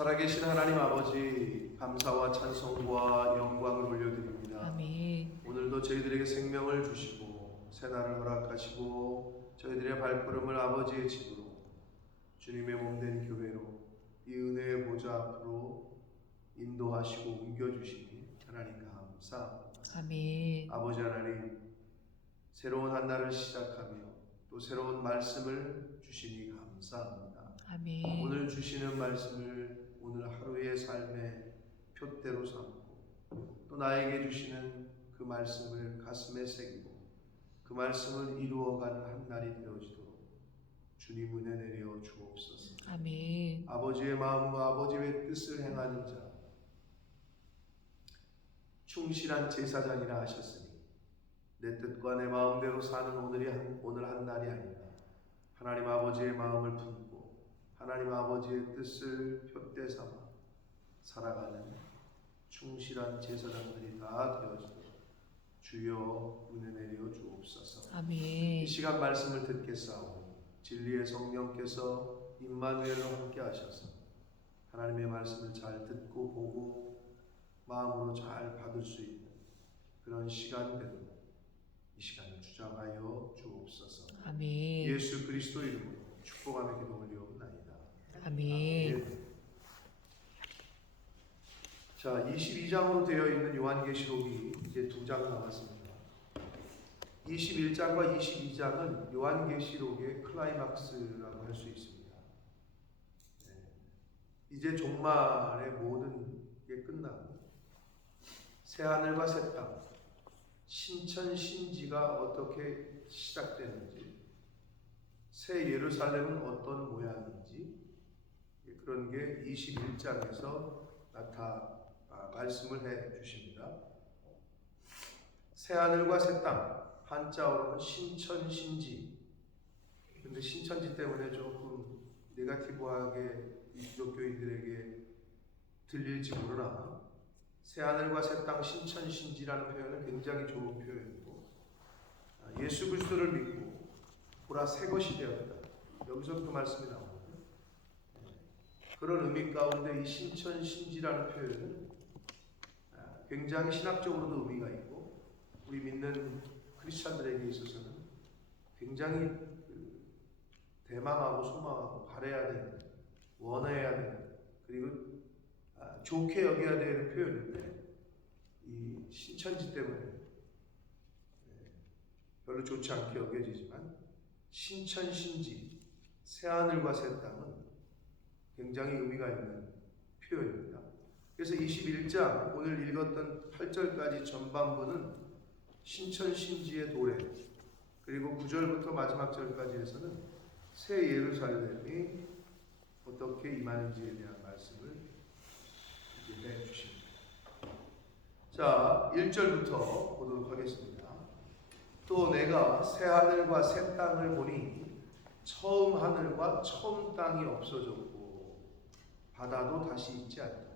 살아계신 하나님 아버지, 감사와 찬송과 영광을 올려드립니다. 아멘. 오늘도 저희들에게 생명을 주시고 새날을 허락하시고 저희들의 발걸음을 아버지의 집으로, 주님의 몸된 교회로, 이 은혜의 보좌 앞으로 인도하시고 옮겨주시니 하나님 감사합니다. 아멘. 아버지 하나님, 새로운 한 날을 시작하며 또 새로운 말씀을 주시니 감사합니다. 아멘. 오늘 주시는 말씀을 오늘 하루의 삶의 표대로 삼고, 또 나에게 주시는 그 말씀을 가슴에 새기고 그 말씀을 이루어가는 한 날이 되어지도록 주님 은혜 내려 주옵소서. 아멘. 아버지의 마음과 아버지의 뜻을 행하는 자, 충실한 제사장이라 하셨으니 내 뜻과 내 마음대로 사는 오늘 한 날이 아니라 하나님 아버지의 마음을 품고 하나님 아버지의 뜻을 표대 삼아 살아가는 충실한 제사장들이 다 되어지도록 주여 은혜 내려 주옵소서. 아멘. 이 시간 말씀을 듣겠사오니 진리의 성령께서 임마누엘로 함께 하셔서 하나님의 말씀을 잘 듣고 보고 마음으로 잘 받을 수 있는 그런 시간대로 이 시간을 주장하여 주옵소서. 아멘. 예수 그리스도 이름으로 축복하며 기도 올리옵나이다. 아멘. 자, 22장으로 되어 있는 요한계시록이 이제 2장 남았습니다. 21장과 22장은 요한계시록의 클라이막스라고 할 수 있습니다. 이제 종말의 모든 게 끝나고 새하늘과 새 땅, 신천신지가 어떻게 시작되는지, 새 예루살렘은 어떤 모양인지, 그런 게 21장에서 말씀을 해 주십니다. 새하늘과 새 땅, 한자어로는 신천신지. 근데 신천지 때문에 조금 네거티브하게 이 기독교인들에게 들릴지 모르나 새하늘과 새 땅 신천신지라는 표현은 굉장히 좋은 표현이고, 예수 그리스도를 믿고 보라 새 것이 되었다. 여기서 그 말씀이 나옵니다. 그런 의미 가운데 이 신천신지라는 표현은 굉장히 신학적으로도 의미가 있고 우리 믿는 크리스찬들에게 있어서는 굉장히 대망하고 소망하고 바라야 되는, 원해야 되는, 그리고 좋게 여겨야 되는 표현인데 이 신천지 때문에 별로 좋지 않게 여겨지지만 신천신지, 새하늘과 새 땅은 굉장히 의미가 있는 표현입니다. 그래서 21장 오늘 읽었던 8절까지 전반부는 신천신지의 도래, 그리고 9절부터 마지막 절까지 해서는 새 예루살렘이 어떻게 임하는지에 대한 말씀을 이제 해주십니다. 자, 1절부터 보도록 하겠습니다. 또 내가 새 하늘과 새 땅을 보니 처음 하늘과 처음 땅이 없어졌고 바다도 다시 있지 않더라.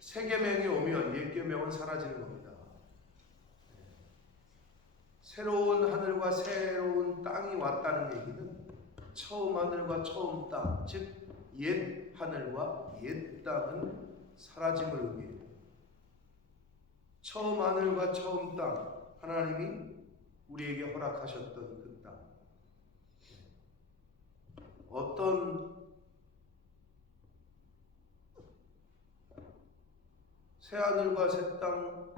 새 계명이 오면 옛 계명은 사라지는 겁니다. 새로운 하늘과 새로운 땅이 왔다는 얘기는 처음 하늘과 처음 땅, 즉 옛 하늘과 옛 땅은 사라짐을 의미해요. 처음 하늘과 처음 땅, 하나님이 우리에게 허락하셨던 그 땅, 어떤 새하늘과 새 땅이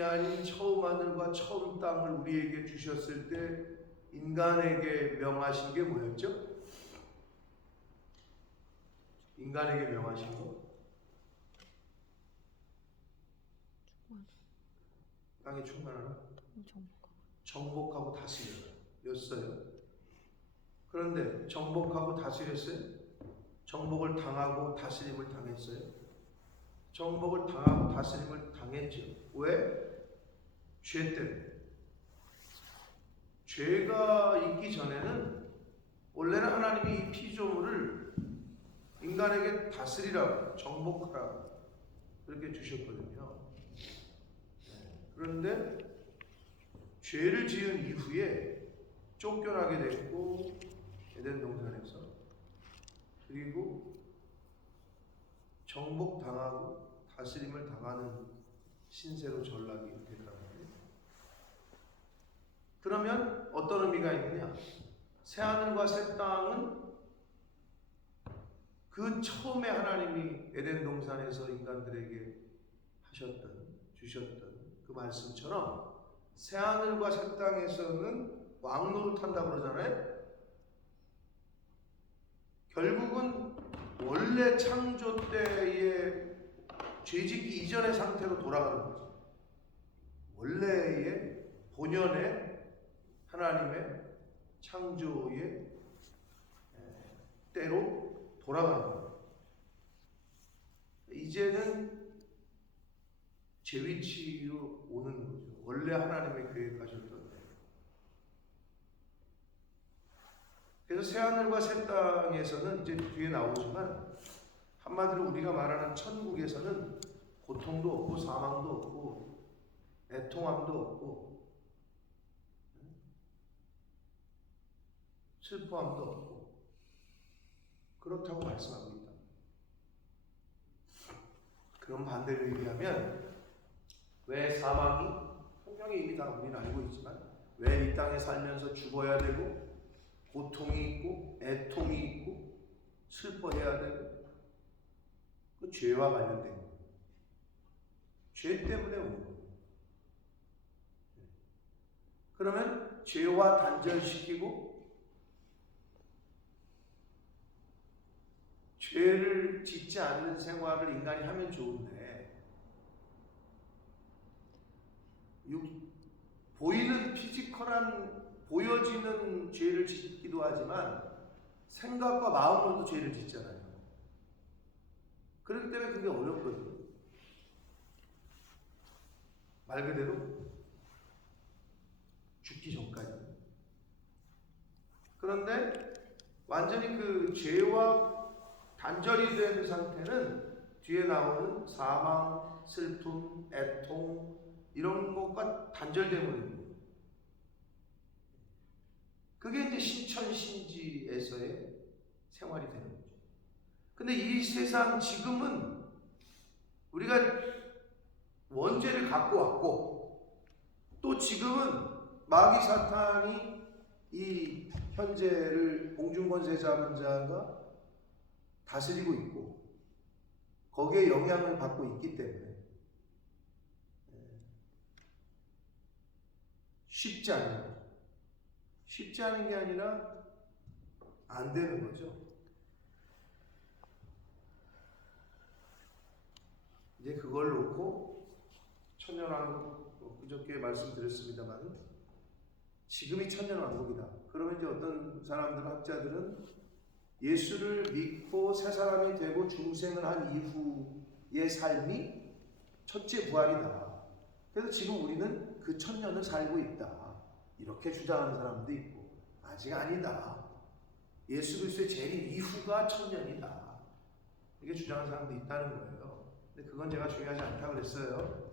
아닌 처음 하늘과 처음 땅을 우리에게 주셨을 때 인간에게 명하신 게 뭐였죠? 인간에게 명하신 거? 땅에 충만하라? 정복하고 다스려라 였어요. 그런데 정복하고 다스렸어요? 정복을 당하고 다스림을 당했어요? 정복을 당하고 다스림을 당했죠. 왜? 죄 때문에. 죄가 있기 전에는 원래는 하나님이 이 피조물을 인간에게 다스리라고, 정복하라고 그렇게 주셨거든요. 그런데 죄를 지은 이후에 쫓겨나게 됐고 에덴 동산에서 그리고 정복당하고 다스림을 당하는 신세로 전락이 되더라고요. 그러면 어떤 의미가 있느냐? 새하늘과 새 땅은 그 처음에 하나님이 에덴 동산에서 인간들에게 주셨던 그 말씀처럼 새하늘과 새 땅에서는 왕노릇한다고 그러잖아요. 결국은 원래 창조 때의 죄짓기 이전의 상태로 돌아가는 거죠. 원래의 본연의 하나님의 창조의 때로 돌아가는 거예요. 이제는 제 위치로 오는 거죠. 원래 하나님의 계획하셨던 대로. 그래서 새하늘과 새 땅에서는 이제 뒤에 나오지만 한마디로 우리가 말하는 천국에서는 고통도 없고 사망도 없고 애통함도 없고 슬퍼함도 없고 그렇다고 말씀하고 있다. 그럼 반대로 얘기하면 왜 사망이 성경에 이미 다 우리는 알고 있지만 왜 이 땅에 살면서 죽어야 되고 고통이 있고 애통이 있고 슬퍼해야 되고 그 죄와 관련된 거예요. 죄 때문에 오는 거예요. 그러면 죄와 단절시키고 죄를 짓지 않는 생활을 인간이 하면 좋은데 보이는 피지컬한 보여지는 죄를 짓기도 하지만 생각과 마음으로도 죄를 짓잖아요. 그렇기 때문에 그게 어렵거든요. 말 그대로 죽기 전까지. 그런데 완전히 그 죄와 단절이 된 상태는 뒤에 나오는 사망, 슬픔, 애통 이런 것과 단절됨으로 거예요. 그게 이제 신천신지에서의 생활이 되는 거죠. 근데 이 세상 지금은 우리가 원죄를 갖고 왔고 또 지금은 마귀 사탄이 이 현재를 공중권세 잡은 자가 다스리고 있고 거기에 영향을 받고 있기 때문에 쉽지 않은 거죠. 쉽지 않은 게 아니라 안 되는 거죠. 이제 그걸 놓고 천년왕국 그저께 말씀드렸습니다만 지금이 천년왕국이다. 그러면 이제 어떤 사람들 학자들은 예수를 믿고 새 사람이 되고 중생을 한 이후의 삶이 첫째 부활이다. 그래서 지금 우리는 그 천년을 살고 있다. 이렇게 주장하는 사람도 있고 아직 아니다. 예수 그리스도의 재림 이후가 천년이다. 이렇게 주장하는 사람도 있다는 거예요. 근데 그건 제가 중요하지 않다고 그랬어요.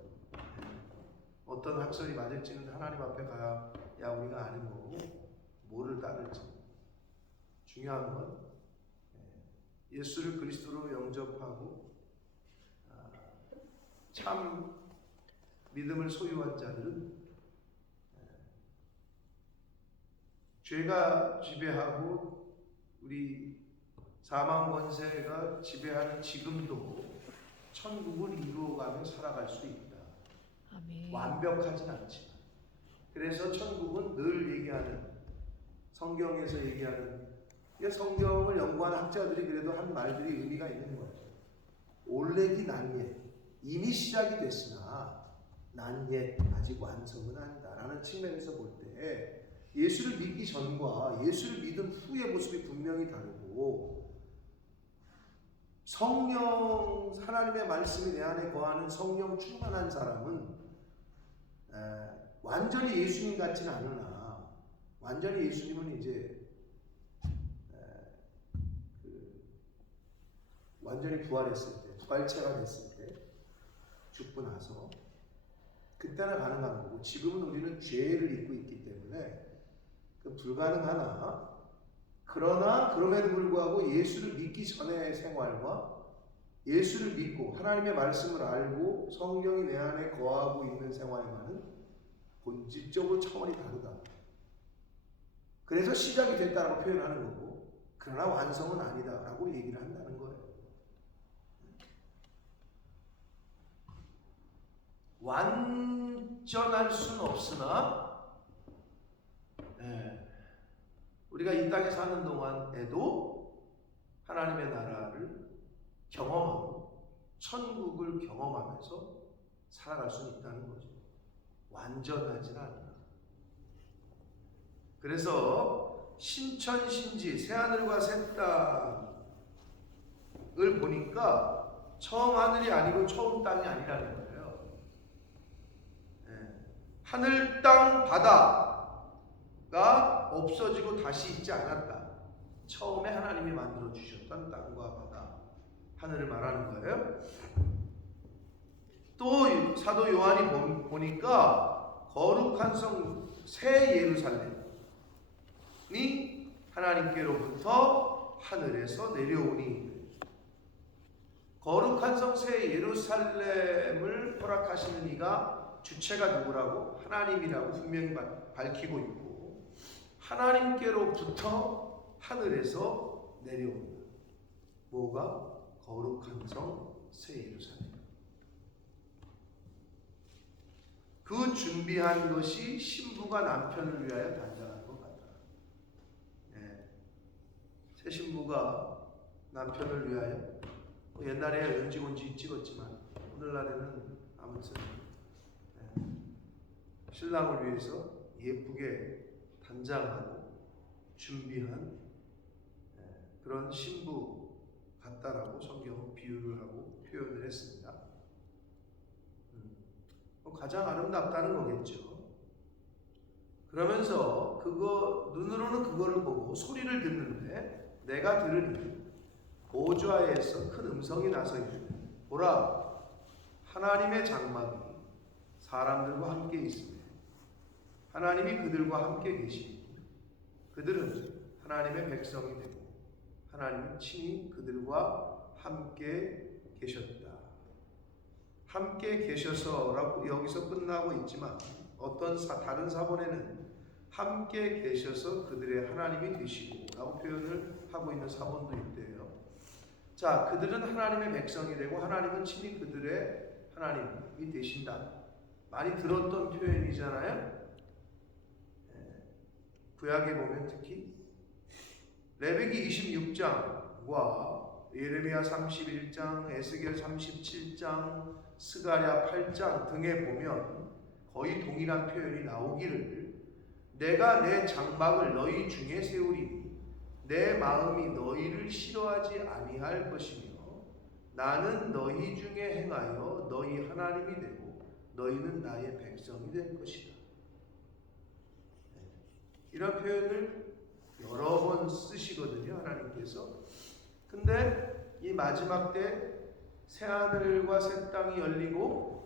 어떤 학설이 맞을지는 하나님 앞에 가야 우리가 아는 거고 뭐를 따를지. 중요한 건 예수를 그리스도로 영접하고 참 믿음을 소유한 자들은 죄가 지배하고 우리 사망 권세가 지배하는 지금도 천국을 이루어가며 살아갈 수 있다. 아멘. 완벽하진 않지만. 그래서 천국은 늘 얘기하는 성경에서 얘기하는 성경을 연구한 학자들이 그래도 한 말들이 의미가 있는 거예요. 올레디 난옛 이미 시작이 됐으나 난옛 아직 완성은 아니다라는 측면에서 볼 때 예수를 믿기 전과 예수를 믿은 후의 모습이 분명히 다르고 성령 하나님의 말씀이 내 안에 거하는 성령 충만한 사람은 완전히 예수님 같지는 않으나 완전히 예수님은 이제 완전히 부활했을 때 부활체가 됐을 때 죽고 나서 그때는 가능한 거고 지금은 우리는 죄를 입고 있기 때문에 그 불가능하나 그러나 그럼에도 불구하고 예수를 믿기 전의 생활과 예수를 믿고 하나님의 말씀을 알고 성령이 내 안에 거하고 있는 생활과는 본질적으로 차원이 다르다. 그래서 시작이 됐다라고 표현하는 거고, 그러나 완성은 아니다라고 얘기를 한다는 거예요. 완전할 수는 없으나 우리가 이 땅에 사는 동안에도 하나님의 나라를 경험하고 천국을 경험하면서 살아갈 수 있다는 거죠. 완전하지는 않아. 그래서 신천신지 새하늘과 새 땅을 보니까 처음 하늘이 아니고 처음 땅이 아니라는 거예요. 하늘, 땅, 바다가 없어지고 다시 있지 않았다. 처음에 하나님이 만들어 주셨던 땅과 바다, 하늘을 말하는 거예요. 또 사도 요한이 보니까 거룩한 성 새 예루살렘이 하나님께로부터 하늘에서 내려오니, 거룩한 성 새 예루살렘을 허락하시는 이가 주체가 누구라고? 하나님이라고 분명히 밝히고 있고, 하나님께로부터 하늘에서 내려온다. 뭐가? 거룩한 성 새 예루살렘. 그 준비한 것이 신부가 남편을 위하여 단장한 것 같다. 새 신부가 남편을 위하여, 옛날에 연지곤지 찍었지만 오늘날에는 아무튼 신랑을 위해서 예쁘게 단장하고 준비한 그런 신부 같다라고 성경은 비유를 하고 표현을 했습니다. 가장 아름답다는 거겠죠. 그러면서 눈으로는 그거를 보고 소리를 듣는데, 내가 들으니 보좌에서 큰 음성이 나서 이르되, 보라, 하나님의 장막이 사람들과 함께 있으며 하나님이 그들과 함께 계시니 그들은 하나님의 백성이 되고 하나님은 친히 그들과 함께 계셨다. 함께 계셔서라고 여기서 끝나고 있지만, 다른 사본에는 함께 계셔서 그들의 하나님이 되시고 라고 표현을 하고 있는 사본도 있대요. 자, 그들은 하나님의 백성이 되고 하나님은 친히 그들의 하나님이 되신다. 많이 들었던 표현이잖아요. 구약에 보면 특히 레위기 26장과 예레미야 31장, 에스겔 37장, 스가랴 8장 등에 보면 거의 동일한 표현이 나오기를, 내가 내 장막을 너희 중에 세우리니 내 마음이 너희를 싫어하지 아니할 것이며 나는 너희 중에 행하여 너희 하나님이 되고 너희는 나의 백성이 될 것이다. 이런 표현을 여러 번 쓰시거든요, 하나님께서. 근데 이 마지막 때 새하늘과 새 땅이 열리고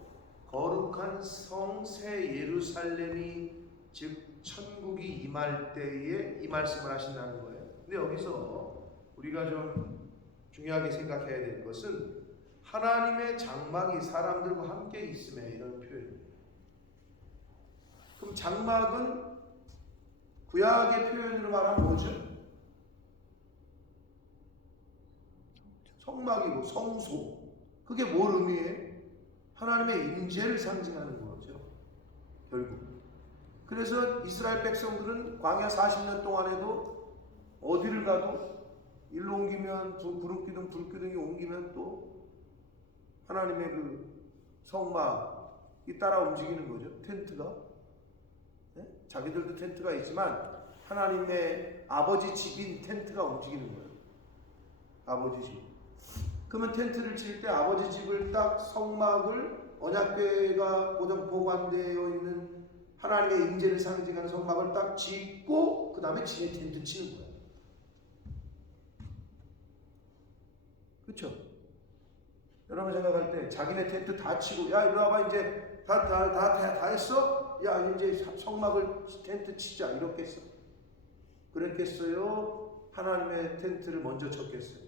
거룩한 성 새 예루살렘이, 즉 천국이 임할 때에 이 말씀을 하신다는 거예요. 근데 여기서 우리가 좀 중요하게 생각해야 될 것은 하나님의 장막이 사람들과 함께 있음에, 이런 표현입니다. 그럼 장막은 구약의 표현으로 말하면 뭐죠? 성막이고 성소. 그게 뭘 의미해? 하나님의 임재를 상징하는 거죠, 결국. 그래서 이스라엘 백성들은 광야 40년 동안에도 어디를 가도 일로 옮기면 구름기둥, 불기둥이 옮기면 또 하나님의 그 성막이 따라 움직이는 거죠, 텐트가. 네? 자기들도 텐트가 있지만 하나님의 아버지 집인 텐트가 움직이는 거예요. 아버지 집. 그러면 텐트를 칠 때 아버지 집을 딱, 성막을, 언약궤가 보관되어 있는 하나님의 임재를 상징하는 성막을 딱 짓고 그 다음에 지네 텐트 치는 거예요. 그렇죠? 여러분 생각할 때 자기네 텐트 다 치고, 야 이리 와봐, 이제 다 했어? 야 이제 성막을 텐트 치자, 이렇겠어? 그랬겠어요? 하나님의 텐트를 먼저 쳤겠어요?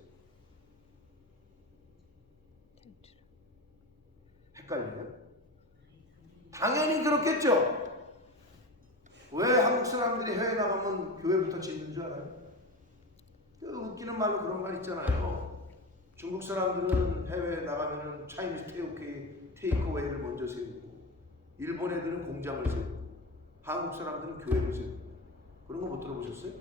헷갈려요? 당연히 그렇겠죠. 왜 한국 사람들이 해외 나가면 교회부터 짓는 줄 알아요? 웃기는 말로 그런 말 있잖아요. 중국 사람들은 해외 나가면은 차이니즈 테이크어웨이를 먼저 세우고, 일본 애들은 공장을 세우고, 한국 사람들은 교회를 세우고. 그런 거 못 들어보셨어요?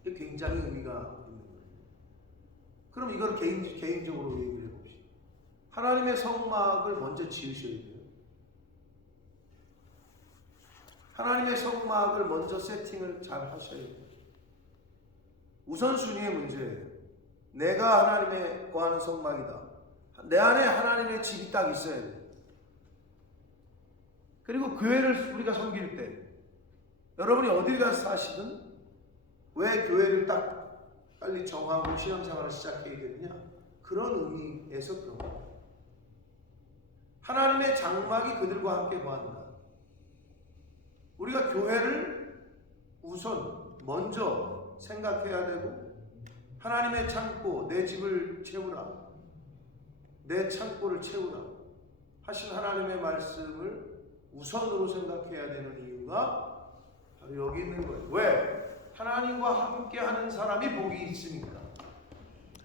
이게 굉장히 의미가 있는 거예요. 그럼 이걸 개인적으로 얘기를 해봅시다. 하나님의 성막을 먼저 지으셔야 돼요. 하나님의 성막을 먼저 세팅을 잘 하셔야 돼요. 우선순위의 문제예요. 내가 하나님의 거하는 성막이다. 내 안에 하나님의 집이 딱 있어야 돼요. 그리고 교회를 우리가 섬길 때 여러분이 어디 가서 사시든 왜 교회를 딱 빨리 정하고 신앙생활을 시작해야 되느냐? 그런 의미에서 그런 거예요. 하나님의 장막이 그들과 함께 거한다. 우리가 교회를 우선 먼저 생각해야 되고, 하나님의 창고, 내 집을 채우라, 내 창고를 채우라 하신 하나님의 말씀을 우선으로 생각해야 되는 이유가 바로 여기 있는 거예요. 왜? 하나님과 함께 하는 사람이 복이 있으니까.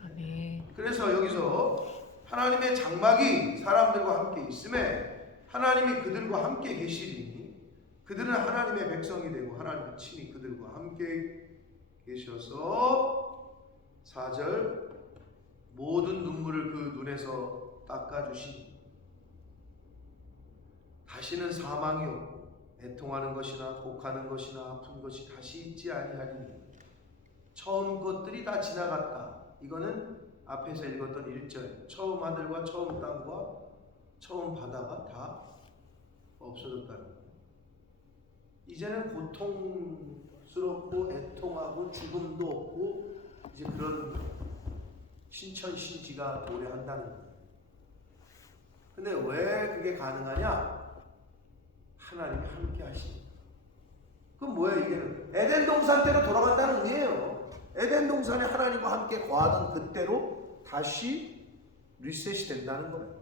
아멘. 그래서 여기서 하나님의 장막이 사람들과 함께 있음에 하나님이 그들과 함께 계시리니 그들은 하나님의 백성이 되고 하나님의 친히 그들과 함께 계셔서 4절 모든 눈물을 그 눈에서 닦아주시니 다시는 사망이 없고 애통하는 것이나 곡하는 것이나 아픈 것이 다시 있지 아니하리니 처음 것들이 다 지나갔다. 이거는 앞에서 읽었던 1절 처음 하늘과 처음 땅과 처음 바다가 다 없어졌다는 거예요. 이제는 고통스럽고 애통하고 죽음도 없고 이제 그런 신천신지가 도래한다는 거예요. 근데 왜 그게 가능하냐? 하나님이 함께 하시니. 그럼 뭐예요? 이게는 에덴 동산 때로 돌아간다는 의미예요. 에덴 동산에 하나님과 함께 거하던 그때로 다시 리셋이 된다는 거예요.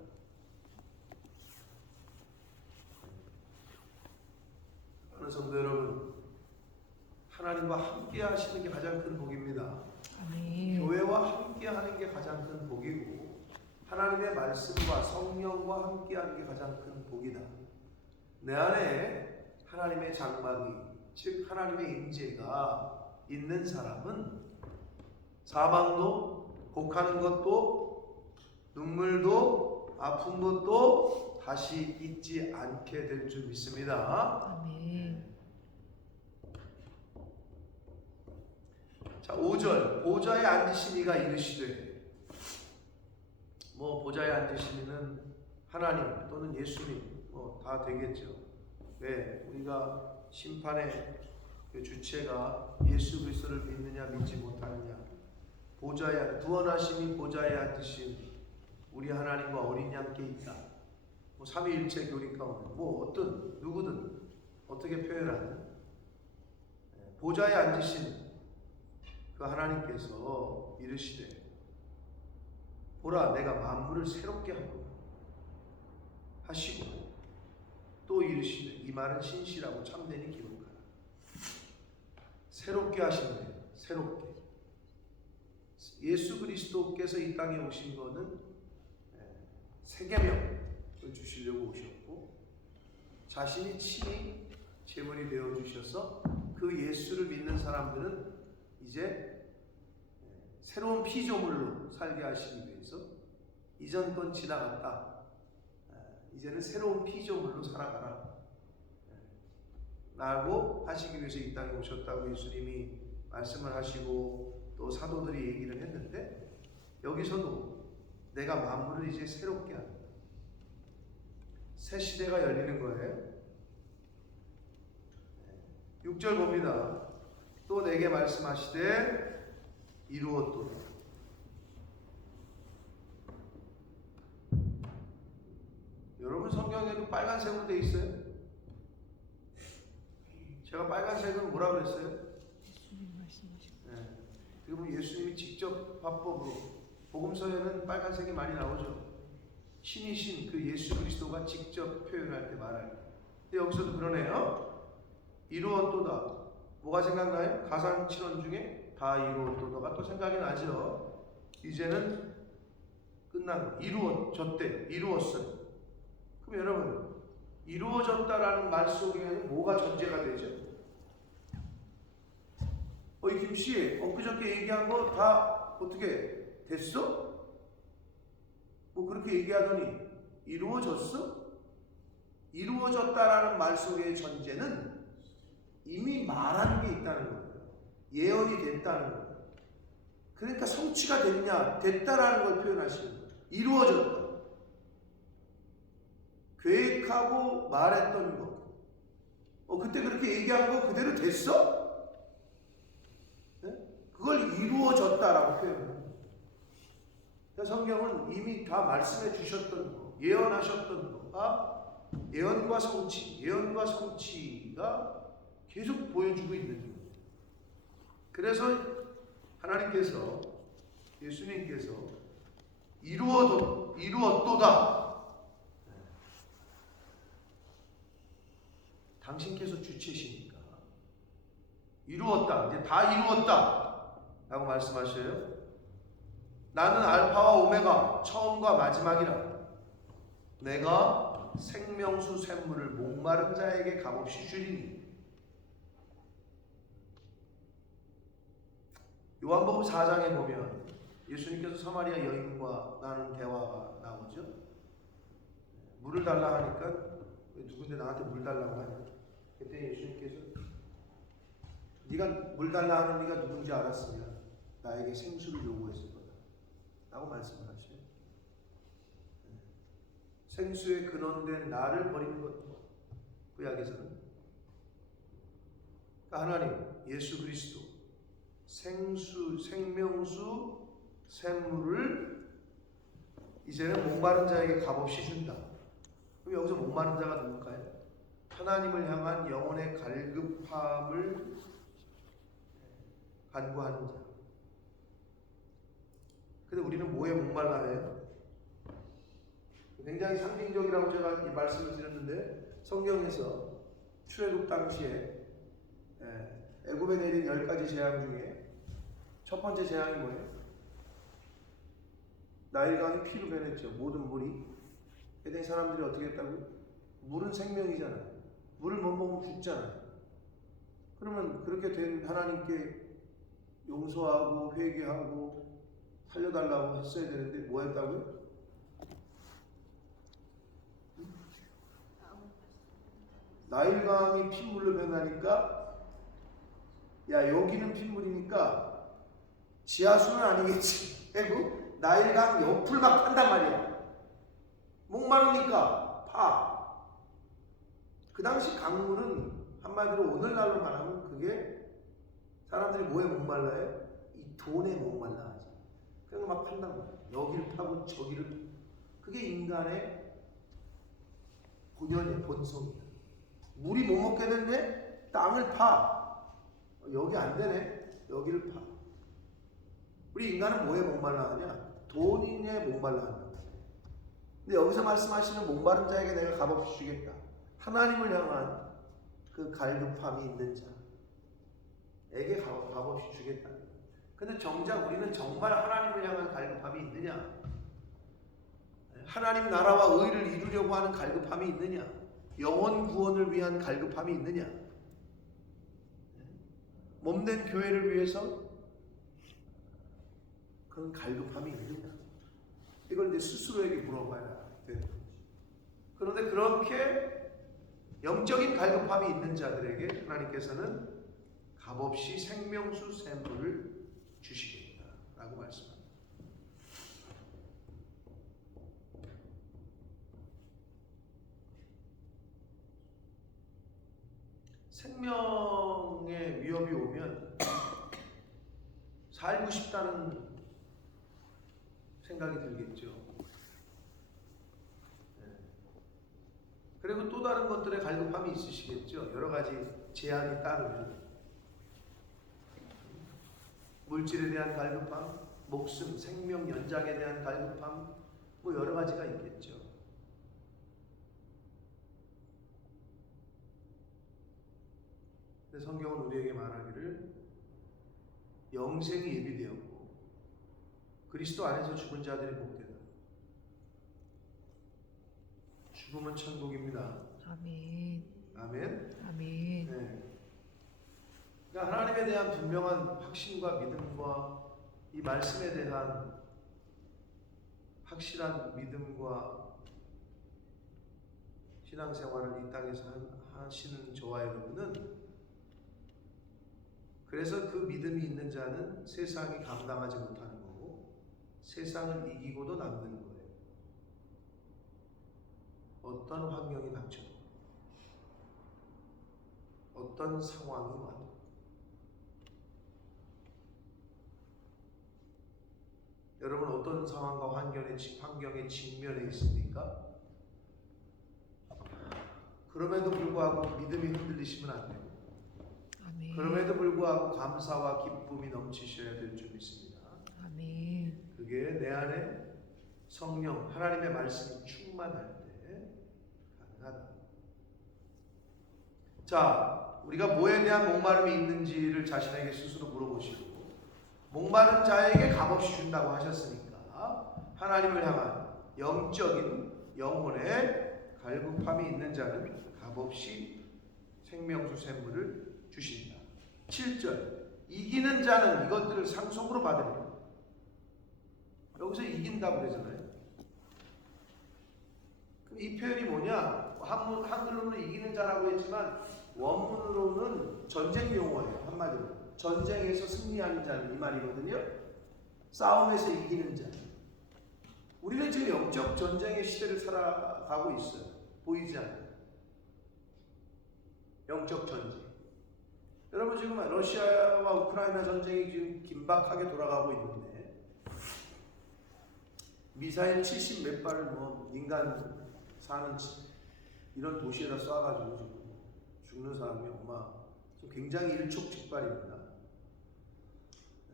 하는 성도 여러분, 하나님과 함께 하시는 게 가장 큰 복입니다. 아멘. 교회와 함께 하는 게 가장 큰 복이고, 하나님의 말씀과 성령과 함께 하는 게 가장 큰 복이다. 내 안에 하나님의 장막이, 즉 하나님의 임재가 있는 사람은 사망도, 곡하는 것도, 눈물도, 아픈 것도 다시 잊지 않게 될 줄 믿습니다. 아멘. 자, 5절 보좌에 앉으신 이가 이르시되, 보좌에 앉으신 이는 하나님 또는 예수님 다 되겠죠. 왜? 우리가 심판의 그 주체가 예수 그리스도를 믿느냐 믿지 못하느냐, 보좌에 구원하심이 보좌에 앉으신 우리 하나님과 어린 양께 있다. 삼위일체 교리 가운데 어떤 누구든 어떻게 표현하는 보좌에 앉으신 그 하나님께서 이르시되 보라 내가 만물을 새롭게 하고 하시고 또 이르시되 이 말은 신실하고 참되니 기록하라. 새롭게 하신대. 새롭게 예수 그리스도께서 이 땅에 오신 것은 새 계명을 주시려고 오셨고, 자신이 친히 제물이 되어 주셔서 그 예수를 믿는 사람들은 이제 새로운 피조물로 살게 하시기 위해서 이전 건 지나갔다. 이제는 새로운 피조물로 살아가라 라고 하시기 위해서 이 땅에 오셨다고 예수님이 말씀을 하시고 또 사도들이 얘기를 했는데, 여기서도 내가 만물을 이제 새롭게 한다. 새 시대가 열리는 거예요. 6절 봅니다. 또 내게 말씀하시되 이루었도다. 여러분 성경에도 빨간색으로 되어 있어요. 제가 빨간색은 뭐라 그랬어요? 예수님 그리고 예수님이 직접 화법으로 복음서에는 빨간색이 많이 나오죠. 신이신 그 예수 그리스도가 직접 표현할 때 말할 때. 근데 여기서도 그러네요. 이루었도다. 뭐가 생각나요? 가상칠언 중에 다 이루었도다가 또 생각이 나죠. 이제는 끝난 거. 이루어졌대. 이루었어요. 그럼 여러분, 이루어졌다라는 말 속에는 뭐가 전제가 되죠? 이 김씨, 엊그저께 얘기한 거 다 어떻게 됐어? 뭐 그렇게 얘기하더니 이루어졌어? 이루어졌다라는 말 속의 전제는 이미 말한 게 있다는 거예요. 예언이 됐다는 거예요. 그러니까 성취가 됐냐, 됐다라는 걸 표현하시는 거예요. 이루어졌다. 계획하고 말했던 거. 그때 그렇게 얘기한 거 그대로 됐어? 그걸 이루어졌다라고 표현해요. 성경은 이미 다 말씀해 주셨던 거, 예언하셨던 거가 예언과 예언과 성취가 계속 보여주고 있는 거예요. 그래서 하나님께서, 예수님께서 이루었도다. 당신께서 주체시니까 이루었다. 이제 다 이루었다. 라고 말씀하셔요. 나는 알파와 오메가, 처음과 마지막이라. 내가 생명수 샘물을 목마른 자에게 값없이 주리니. 요한복음 4장에 보면 예수님께서 사마리아 여인과 나눈 대화가 나오죠. 물을 달라 하니까 누군데 나한테 물 달라고 하냐. 그때 예수님께서 네가 물 달라 하는 네가 누군지 알았으면 나에게 생수를 요구했을 거다 라고 말씀을 하셔요. 생수의 근원된 나를 버리는 것도 구약에서는 그러니까 하나님, 예수 그리스도 생수, 생명수, 샘물을 이제는 목마른 자에게 값없이 준다. 그럼 여기서 목마른 자가 누굴까요? 하나님을 향한 영혼의 갈급함을 간구하는 자. 근데 우리는 뭐에 목말라 해요? 굉장히 상징적이라고 제가 이 말씀을 드렸는데, 성경에서 출애굽 당시에 애굽에 내린 10가지 재앙 중에 첫 번째 재앙이 뭐예요? 나일강이 피로 변했죠. 모든 물이. 그랬더니 사람들이 어떻게 했다고요? 물은 생명이잖아요. 물을 못 먹으면 죽잖아요. 그러면 그렇게 된 하나님께 용서하고 회개하고 살려달라고 했어야 되는데 뭐 했다고요? 나일강이 핏물로 변하니까 야 여기는 핏물이니까 지하수는 아니겠지. 그리고 나일강 옆을 막 판단 말이야. 목마르니까 파. 그 당시 강물은 한마디로 오늘날로 말하면 그게 사람들이 뭐에 목말라요? 이 돈에 목말라 하지. 그래서 막 판단 말이야. 여기를 파고 저기를. 그게 인간의 본연의 본성이야. 물이 못 먹게 됐네? 땅을 파. 여기 안 되네? 여기를 파. 우리 인간은 뭐에 목말라 하냐? 돈에 목말라 한다. 근데 여기서 말씀하시는 목마른 자에게 내가 값없이 주겠다. 하나님을 향한 그 갈급함이 있는 자에게 값없이 주겠다. 근데 정작 우리는 정말 하나님을 향한 갈급함이 있느냐? 하나님 나라와 의를 이루려고 하는 갈급함이 있느냐? 영혼 구원을 위한 갈급함이 있느냐? 몸된 교회를 위해서 그런 갈급함이 있느냐? 이걸 이제 스스로에게 물어봐야 되는 거지. 그런데 그렇게 영적인 갈급함이 있는 자들에게 하나님께서는 값없이 생명수 샘물을 주시겠다라고 말씀합니다. 생명의 위협이 오면 살고 싶다는 생각이 들겠죠. 그리고 또 다른 것들의 갈급함이 있으시겠죠. 여러 가지 제약이 따르면. 물질에 대한 갈급함, 목숨, 생명 연장에 대한 갈급함, 뭐 여러 가지가 있겠죠. 근데 성경은 우리에게 말하기를 영생이 예비되었고 그리스도 안에서 죽은 자들이 복되다. 죽음은 천국입니다. 아멘. 아멘. 아멘. 네. 그러니까 하나님에 대한 분명한 확신과 믿음과 이 말씀에 대한 확실한 믿음과 신앙생활을 이 땅에서 하시는 저와 여러분은, 그래서 그 믿음이 있는 자는 세상이 감당하지 못하는 거고 세상을 이기고도 남는 거예요. 어떤 환경이 닥쳐도 어떤 상황이 와도. 여러분 어떤 상황과 환경에 직면해 있습니까? 그럼에도 불구하고 믿음이 흔들리시면 안 되고, 아멘. 그럼에도 불구하고 감사와 기쁨이 넘치셔야 될 줄 믿습니다. 아멘. 그게 내 안에 성령 하나님의 말씀이 충만할 때 가능하다. 자, 우리가 뭐에 대한 목마름이 있는지를 자신에게 스스로 물어보시고, 목마른 자에게 값없이 준다고 하셨으니까 하나님을 향한 영적인 영혼의 갈급함이 있는 자는 값없이 생명수 샘물을 주신다. 7절, 이기는 자는 이것들을 상속으로 받으리라. 여기서 이긴다고 그러잖아요. 그럼 이 표현이 뭐냐? 한글로는 이기는 자라고 했지만 원문으로는 전쟁 용어예요. 한마디로 전쟁에서 승리하는 자는 이 말이거든요. 싸움에서 이기는 자. 우리는 지금 영적 전쟁의 시대를 살아가고 있어요. 보이지 않아요. 영적 전쟁. 여러분 지금 러시아와 우크라이나 전쟁이 지금 긴박하게 돌아가고 있는데 미사일 70 몇 발을 뭐 인간 사는 이런 도시에다 쏴가지고 지금 죽는 사람이 굉장히 일촉즉발입니다.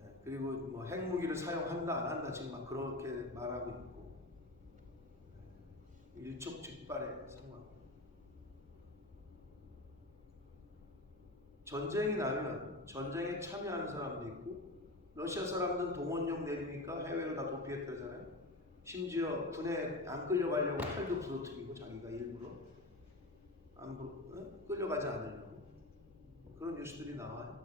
네, 그리고 뭐 핵무기를 사용한다 안 한다 지금 막 그렇게 말하고 있고, 일촉즉발의 상황. 전쟁이 나면 전쟁에 참여하는 사람도 있고, 러시아 사람들은 동원령 내리니까 해외로 다 도피했다잖아요. 심지어 군에 안 끌려가려고 칼도 부서뜨리고 자기가 일부러 끌려가지 않으려고 그런 뉴스들이 나와요.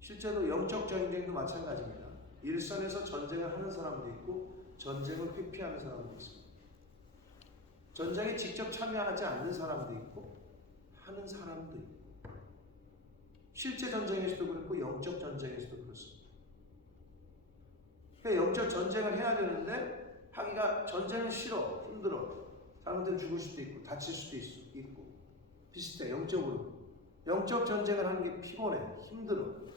실제로 영적 전쟁도 마찬가지입니다. 일선에서 전쟁을 하는 사람도 있고 전쟁을 회피하는 사람도 있습니다. 전쟁에 직접 참여하지 않는 사람도 있고 하는 사람도 있고, 실제 전쟁에서도 그렇고 영적 전쟁에서도 그렇습니다. 그러니까 영적 전쟁을 해야 되는데 하기가 전쟁은 싫어, 힘들어. 사람들은 죽을 수도 있고 다칠 수도 있고 비슷해. 영적으로 영적 전쟁을 하는 게 피곤해, 힘들어.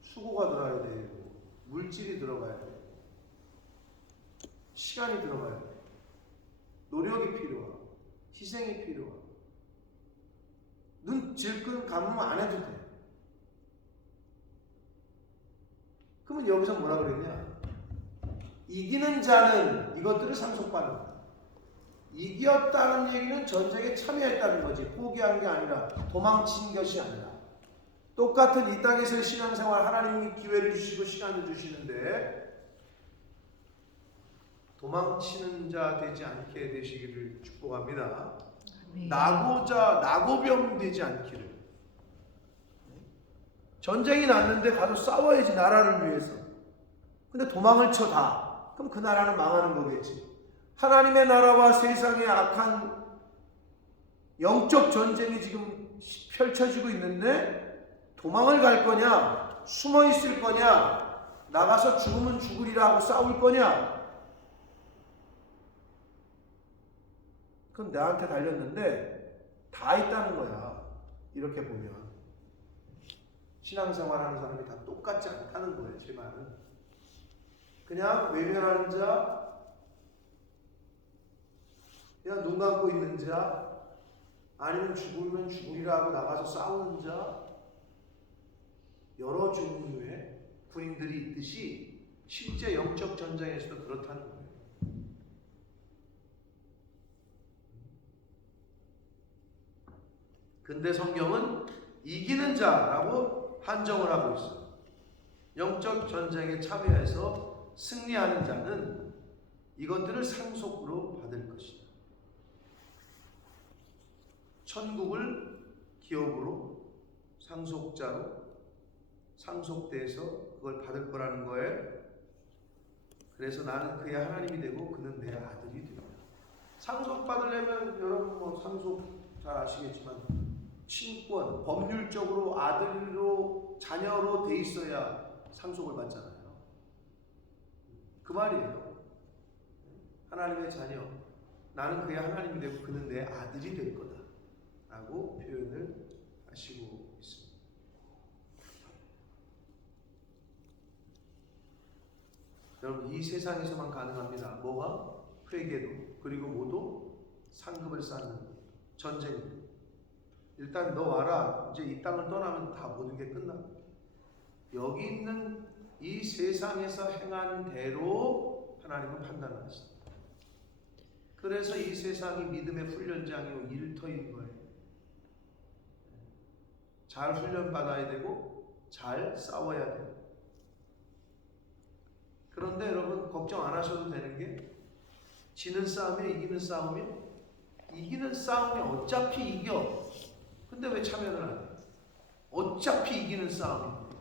수고가 들어가야 되고 물질이 들어가야 돼, 시간이 들어가야 돼, 노력이 필요하고 희생이 필요하고 눈 질끈 감으면 안 해도 돼. 그러면 여기서 뭐라 그랬냐? 이기는 자는 이것들을 상속받는다. 이겼다는 얘기는 전쟁에 참여했다는 거지. 포기한 게 아니라 도망친 것이 아니라. 똑같은 이 땅에서의 신앙생활 하나님이 기회를 주시고 시간을 주시는데 도망치는 자 되지 않게 되시기를 축복합니다. 아멘. 낙오병 되지 않기를. 전쟁이 났는데 가서 싸워야지, 나라를 위해서. 근데 도망을 쳐 다. 그럼 그 나라는 망하는 거겠지. 하나님의 나라와 세상의 악한 영적 전쟁이 지금 펼쳐지고 있는데 도망을 갈 거냐, 숨어 있을 거냐, 나가서 죽으면 죽으리라 하고 싸울 거냐? 그건 나한테 달렸는데 다 있다는 거야. 이렇게 보면 신앙생활하는 사람이 다 똑같지 않다는 거예요. 제 말은 그냥 외면하는 자, 그냥 눈 감고 있는 자, 아니면 죽으면 죽으리라 하고 나가서 싸우는 자, 여러 종류의 군인들이 있듯이 실제 영적 전쟁에서도 그렇다는 거예요. 근데 성경은 이기는 자라고 한정을 하고 있어요. 영적 전쟁에 참여해서 승리하는 자는 이것들을 상속으로 받을 것이다. 천국을 기업으로 상속자로 상속돼서 그걸 받을 거라는 거예요. 그래서 나는 그의 하나님이 되고 그는 내 아들이 됩니다. 상속받으려면 여러분 뭐 상속 잘 아시겠지만 친권, 법률적으로 아들로 자녀로 돼 있어야 상속을 받잖아요. 그 말이에요. 하나님의 자녀, 나는 그의 하나님이 되고 그는 내 아들이 될 거다 라고 표현을 하시고 있습니다. 여러분 이 세상에서만 가능합니다. 뭐가? 회개도, 그리고 모두 상급을 쌓는 전쟁입니다. 일단 너 와라. 이제 이 땅을 떠나면 다 모든 게 끝나. 여기 있는 이 세상에서 행하는 대로 하나님은 판단을 하십니다. 그래서 이 세상이 믿음의 훈련장이고 일터인 거예요. 잘 훈련받아야 되고 잘 싸워야 돼요. 그런데 여러분 걱정 안 하셔도 되는 게 지는 싸움에 이기는 싸움이 이기는 싸움에 어차피 이겨. 근데 왜 참여를 안 해요? 어차피 이기는 싸움인데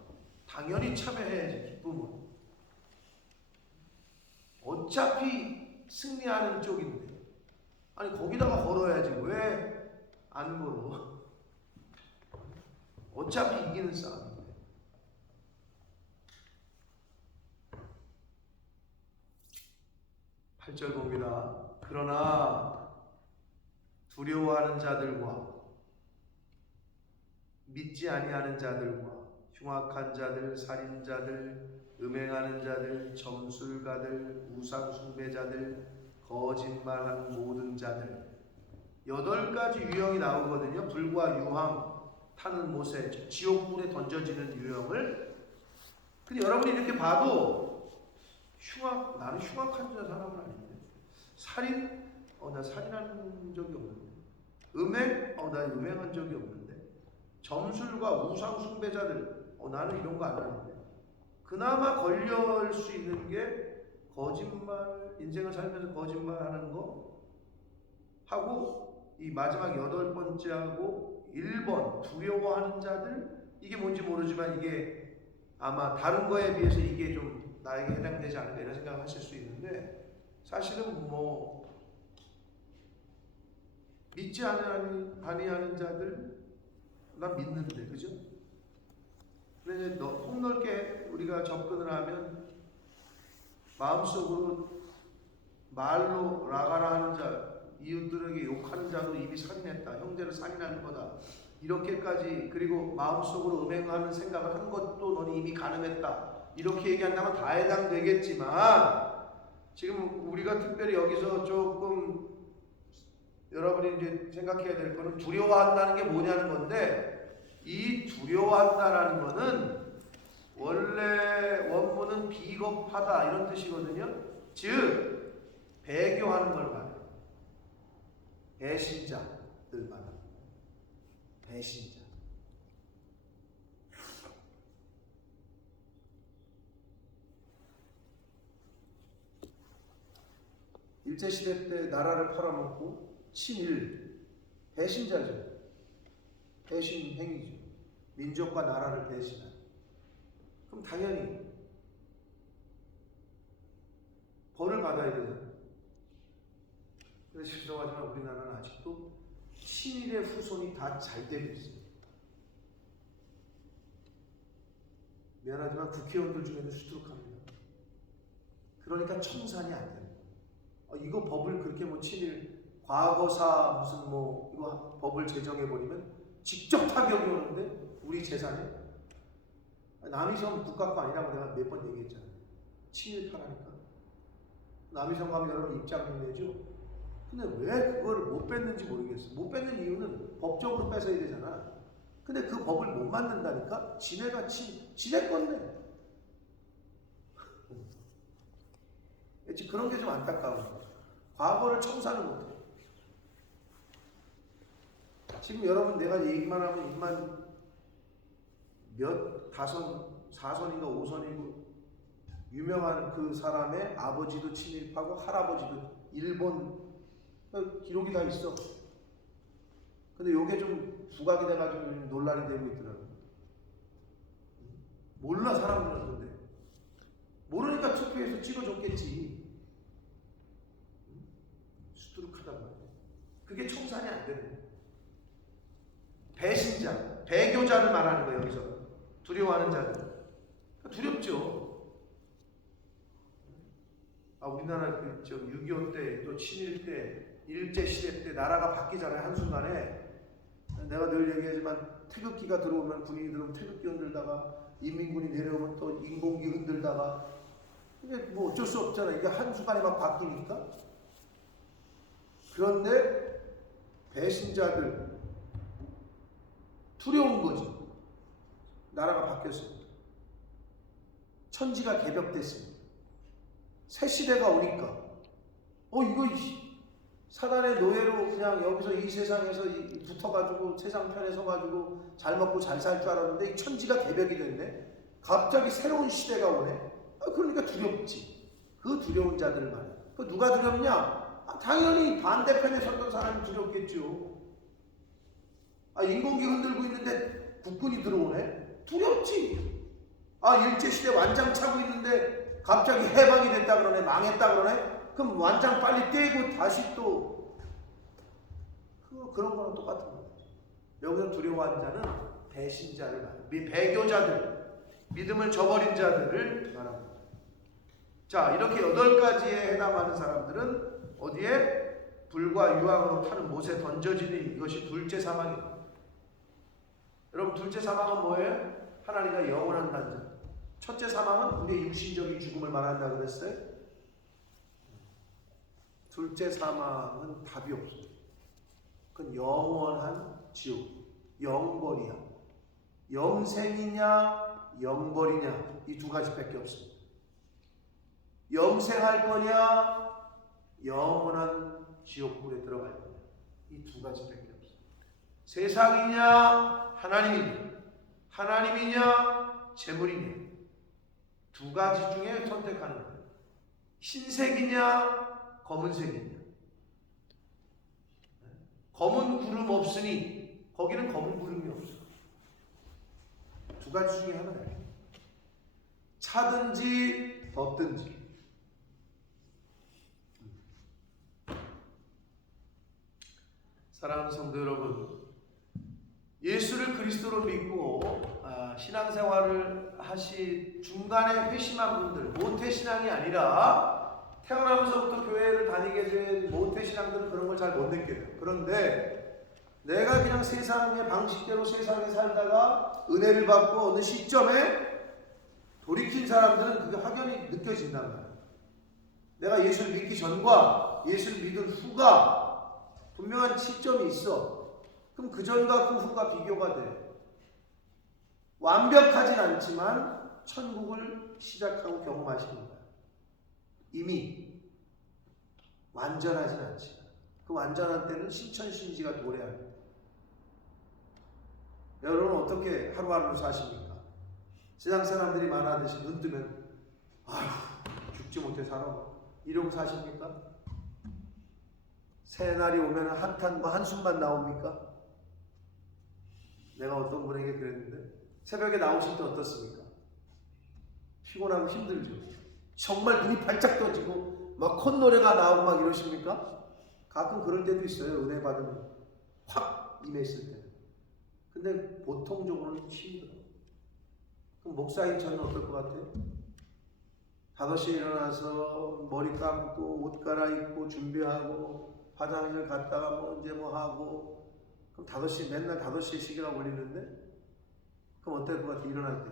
당연히 참여해야지. 기쁨은 어차피 승리하는 쪽인데 아니 거기다가 걸어야지 왜 안 걸어? 어차피 이기는 싸움인데. 8절 봅니다. 그러나 두려워하는 자들과 믿지 아니하는 자들과 흉악한 자들, 살인자들, 음행하는 자들, 점술가들, 우상 숭배자들, 거짓말하는 모든 자들 8가지 유형이 나오거든요. 불과 유황 타는 못에 지옥불에 던져지는 유형을. 근데 여러분이 이렇게 봐도 나는 흉악한 사람은 아닌데 살인? 나 살인한 적이 없는데 음행? 나 음행한 적이 없는데 점술과 우상 숭배자들 나는 이런 거 안 하는데 그나마 걸릴 수 있는 게 거짓말, 인생을 살면서 거짓말하는 거 하고 이 마지막 8번째하고 1번 두려워하는 자들. 이게 뭔지 모르지만 이게 아마 다른 거에 비해서 이게 좀 나에게 해당되지 않을까 이런 생각을 하실 수 있는데 사실은 뭐 믿지 아니하는 자들 난 믿는데 그죠? 근데 폭넓게 우리가 접근을 하면 마음속으로 말로 라가라 하는 자, 이웃들에게 욕하는 자도 이미 살인했다, 형제를 살인하는 거다 이렇게까지, 그리고 마음속으로 음행하는 생각을 한 것도 너는 이미 가늠했다 이렇게 얘기한다면 다 해당되겠지만 지금 우리가 특별히 여기서 조금 여러분이 이제 생각해야 될 거는 두려워한다는 게 뭐냐는 건데, 이 두려워한다라는 거는 원래 원문은 비겁하다 이런 뜻이거든요. 즉 배교하는 걸 말해요. 배신자들 말합니다. 배신자. 일제시대 때 나라를 팔아먹고 친일, 배신자죠. 배신 행위죠. 민족과 나라를 배신한. 그럼 당연히 벌을 받아야 되잖아요. 그래서 죄송하지만 우리나라는 아직도 친일의 후손이 다 잘 되고 있어요. 미안하지만 국회의원들 중에는 수두룩합니다. 그러니까 청산이 안 돼요. 이거 법을 그렇게 뭐 친일 과거사 무슨 뭐 이거 법을 제정해 버리면 직접 타격이 오는데 우리 재산에. 남이섬 국가가 아니라고 내가 몇 번 얘기했잖아요. 친일파라니까. 남이섬 가면 여러분 입장 내죠. 근데 왜 그걸 못 뺐는지 모르겠어. 못 뺐는 이유는 법적으로 뺏어야 되잖아. 근데 그 법을 못 만든다니까. 지네 건데. 지금 그런 게 좀 안타까운 거예요. 과거를 청산을 못해. 지금 여러분 내가 얘기만 하면 입만 몇 다선, 4선인가 5선이고 유명한 그 사람의 아버지도 친일파고 할아버지도 일본 기록이 다 있어. 근데 요게 좀 부각이 돼가지고 논란이 되고 있더라고요. 몰라 사람들은. 근데 모르니까 투표해서 찍어줬겠지. 수두룩하단 말이야. 그게 청산이 안 되는 거야. 배신자, 배교자를 말하는 거예요. 여기서 두려워하는 자들. 두렵죠. 우리나라 그 6.25 때 또 친일 때 일제 시대 때 나라가 바뀌잖아요. 한순간에. 내가 늘 얘기하지만 태극기가 들어오면 군인이 들어오면 태극기 흔들다가 인민군이 내려오면 또 인공기 흔들다가 이게 뭐 어쩔 수 없잖아요. 이게 한순간에 막 바뀌니까. 그런데 배신자들 두려운 거지. 나라가 바뀌었습니다. 천지가 개벽됐습니다. 새 시대가 오니까 이거 사단의 노예로 그냥 여기서 이 세상에서 붙어가지고 세상 편에 서가지고 잘 먹고 잘 살 줄 알았는데 이 천지가 개벽이 됐네. 갑자기 새로운 시대가 오네. 그러니까 두렵지. 그 두려운 자들 말이야. 그 누가 두렵냐? 당연히 반대편에 섰던 사람이 두렵겠죠. 인공기 흔들고 있는데 국군이 들어오네. 두렵지. 일제시대 완장 차고 있는데 갑자기 해방이 됐다 그러네. 망했다 그러네. 그럼 완장 빨리 떼고 다시 또 그런 거랑 똑같은 거죠. 여기서 두려워하는 자는 배신자를 말합니다. 배교자들, 믿음을 저버린 자들을 말합니다. 자, 이렇게 8가지에 해당하는 사람들은 어디에? 불과 유황으로 타는 못에 던져지니 이것이 둘째 사망입니다. 여러분, 둘째 사망은 뭐예요? 하나님과 영원한 단절. 첫째 사망은 우리의 육신적인 죽음을 말한다 그랬어요. 둘째 사망은 답이 없어요. 그건 영원한 지옥, 영벌이야. 영생이냐 영벌이냐 이 두 가지밖에 없습니다. 영생할 거냐 영원한 지옥불에 들어갈 거냐 이 두 가지밖에 없어요. 세상이냐 하나님이냐 재물이냐 두 가지 중에 선택하는 거예요. 흰색이냐 검은색이냐. 검은 구름 없으니 거기는 검은 구름이 없어. 두 가지 중에 하나예요. 차든지 덥든지. 사랑하는 성도 여러분, 예수를 그리스도로 믿고 신앙생활을 하시 중간에 회심한 분들, 모태신앙이 아니라 태어나면서부터 교회를 다니게 된 모태신앙들은 그런 걸 잘 못 느껴요. 그런데 내가 그냥 세상의 방식대로 세상에 살다가 은혜를 받고 어느 시점에 돌이킨 사람들은 그게 확연히 느껴진단 말이에요. 내가 예수를 믿기 전과 예수를 믿은 후가 분명한 시점이 있어. 그럼 그 전과 그 후가 비교가 돼. 완벽하진 않지만 천국을 시작하고 경험하십니다. 이미 완전하진 않지만 그 완전한 때는 신천신지가 도래합니다. 여러분은 어떻게 하루하루 사십니까? 세상 사람들이 말하듯이 눈 뜨면 죽지 못해 살아 이러고 사십니까? 새날이 오면 한탄과 한숨만 나옵니까? 내가 어떤 분에게 그랬는데 새벽에 나오실 때 어떻습니까? 피곤하고 힘들죠. 정말 눈이 반짝 떠지고 막 콧노래가 나오고 막 이러십니까? 가끔 그럴 때도 있어요. 은혜 받으면 확 임했을 때. 근데 보통적으로는 힘들어. 그럼 목사인 저는 어떨 것 같아요? 5시에 일어나서 머리 감고 옷 갈아입고 준비하고 화장실 갔다가 뭐 하고 그럼 5시 맨날 5시에 시계가 걸리는데 그럼 어떨 것 같아요? 일어날 때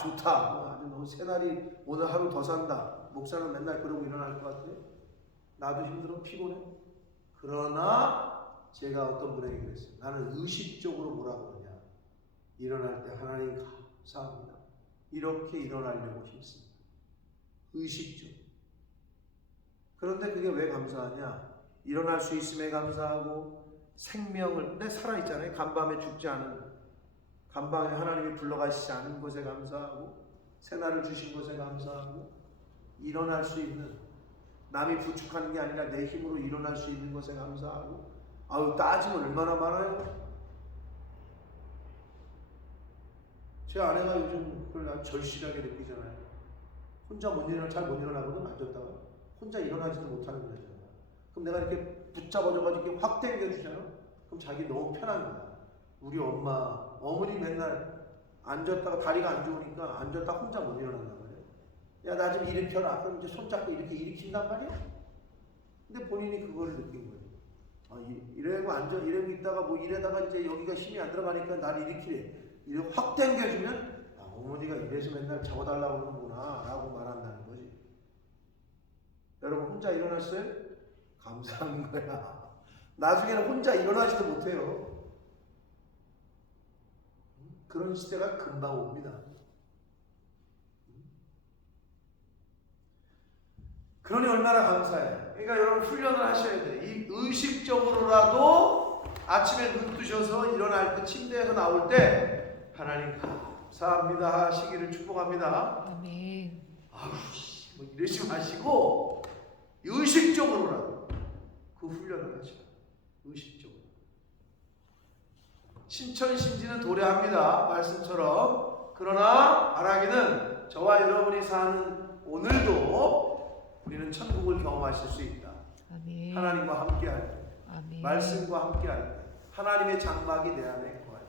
좋다. 아주 너무 새날이 오늘 하루 더 산다. 목사는 맨날 그러고 일어날 것 같아요. 나도 힘들어 피곤해. 그러나 제가 어떤 분에게 그랬어요. 나는 의식적으로 뭐라고 그러냐. 일어날 때 하나님 감사합니다. 이렇게 일어나려고 힘씁니다. 의식적. 그런데 그게 왜 감사하냐? 일어날 수 있음에 감사하고 생명을 내 살아있잖아요. 간밤에 죽지 않은 간밤에 하나님이 불러가시지 않은 것에 감사하고 새날을 주신 것에 감사하고 일어날 수 있는 남이 부축하는 게 아니라 내 힘으로 일어날 수 있는 것에 감사하고 아유 따지면 얼마나 많아요. 제 아내가 요즘 그걸 아주 절실하게 느끼잖아요. 혼자 잘 못 일어나거든. 앉았다가 혼자 일어나지도 못하는 거잖아요. 그럼 내가 이렇게 붙잡아줘가지고 이렇게 확 당겨주잖아. 그럼 자기 너무 편한 거야. 우리 어머니 맨날 앉았다가 다리가 안 좋으니까 앉았다 혼자 못 일어난단 말이야. 야, 나 좀 일으켜라. 그럼 이제 손잡고 이렇게 일으킨단 말이야. 근데 본인이 그걸 느낀 거예요. 이러고 있다가 뭐 이러다가 이제 여기가 힘이 안 들어가니까 나를 일으키래. 이렇게 확 당겨주면 어머니가 이래서 맨날 잡아달라고 하는구나 라고 말한다는 거지. 여러분 혼자 일어났어요? 감사한 거야. 나중에는 혼자 일어나지도 못해요. 그런 시대가 금방 옵니다. 그러니 얼마나 감사해요. 그러니까 여러분 훈련을 하셔야 돼. 이 의식적으로라도 아침에 눈 뜨셔서 일어날 때 침대에서 나올 때 하나님 감사합니다 하시기를 축복합니다. 아멘. 뭐 이러지 마시고 의식적으로라도 그 훈련을 하셔. 의식적으로. 신천신지는 도래합니다. 말씀처럼. 그러나 말하기는 저와 여러분이 사는 오늘도 우리는 천국을 경험하실 수 있다. 아멘. 하나님과 함께할 때, 아멘. 말씀과 함께할 때, 하나님의 장막이 내 안에 거할 때.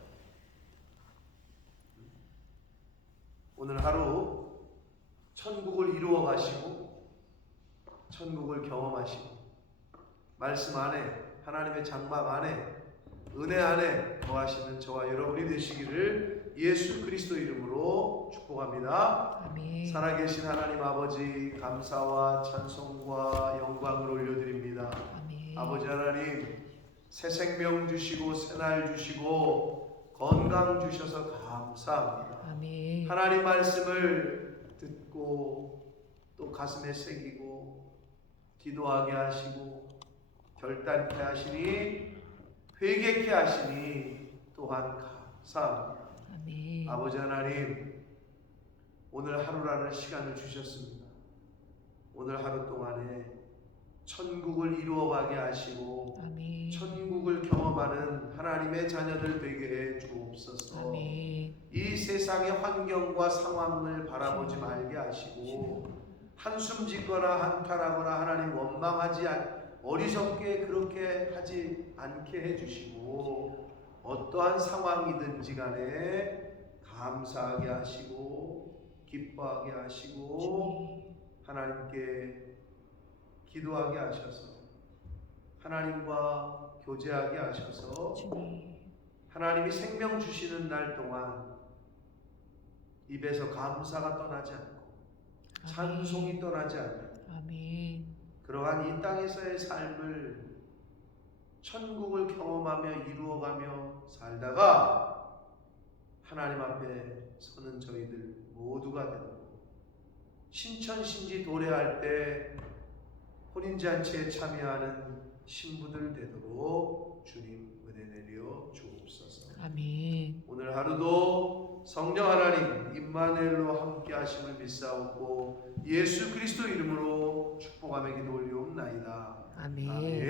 오늘 하루 천국을 이루어 가시고 천국을 경험하시고 말씀 안에 하나님의 장막 안에 은혜 안에 거하시는 저와 여러분이 되시기를 예수 그리스도 이름으로 축복합니다. 아멘. 살아계신 하나님 아버지 감사와 찬송과 영광을 올려드립니다. 아멘. 아버지 하나님 새 생명 주시고 새날 주시고 건강 주셔서 감사합니다. 아멘. 하나님 말씀을 듣고 또 가슴에 새기고 기도하게 하시고 결단케 하시니 회개케 하시니 또한 감사합니다. 아멘. 아버지 하나님 오늘 하루라는 시간을 주셨습니다. 오늘 하루 동안에 천국을 이루어가게 하시고 아멘. 천국을 경험하는 하나님의 자녀들 되게 해 주옵소서. 아멘. 이 세상의 환경과 상황을 바라보지 말게 하시고 한숨 짓거나 한탄하거나 하나님 원망하지 어리석게 그렇게 하지 않게 해주시고 어떠한 상황이든지 간에 감사하게 하시고 기뻐하게 하시고 하나님께 기도하게 하셔서 하나님과 교제하게 하셔서 주님. 하나님이 생명 주시는 날 동안 입에서 감사가 떠나지 않고 찬송이 떠나지 않는 아멘. 그러한 이 땅에서의 삶을 천국을 경험하며 이루어가며 살다가 하나님 앞에 서는 저희들 모두가 되고 신천신지 도래할 때 혼인잔치에 참여하는 신부들 되도록 주님 은혜 내려 주옵소서. 아멘. 오늘 하루도 성령 하나님 임마누엘로 함께 하심을 믿사옵고 예수 그리스도 이름으로 축복하며 기도합니다.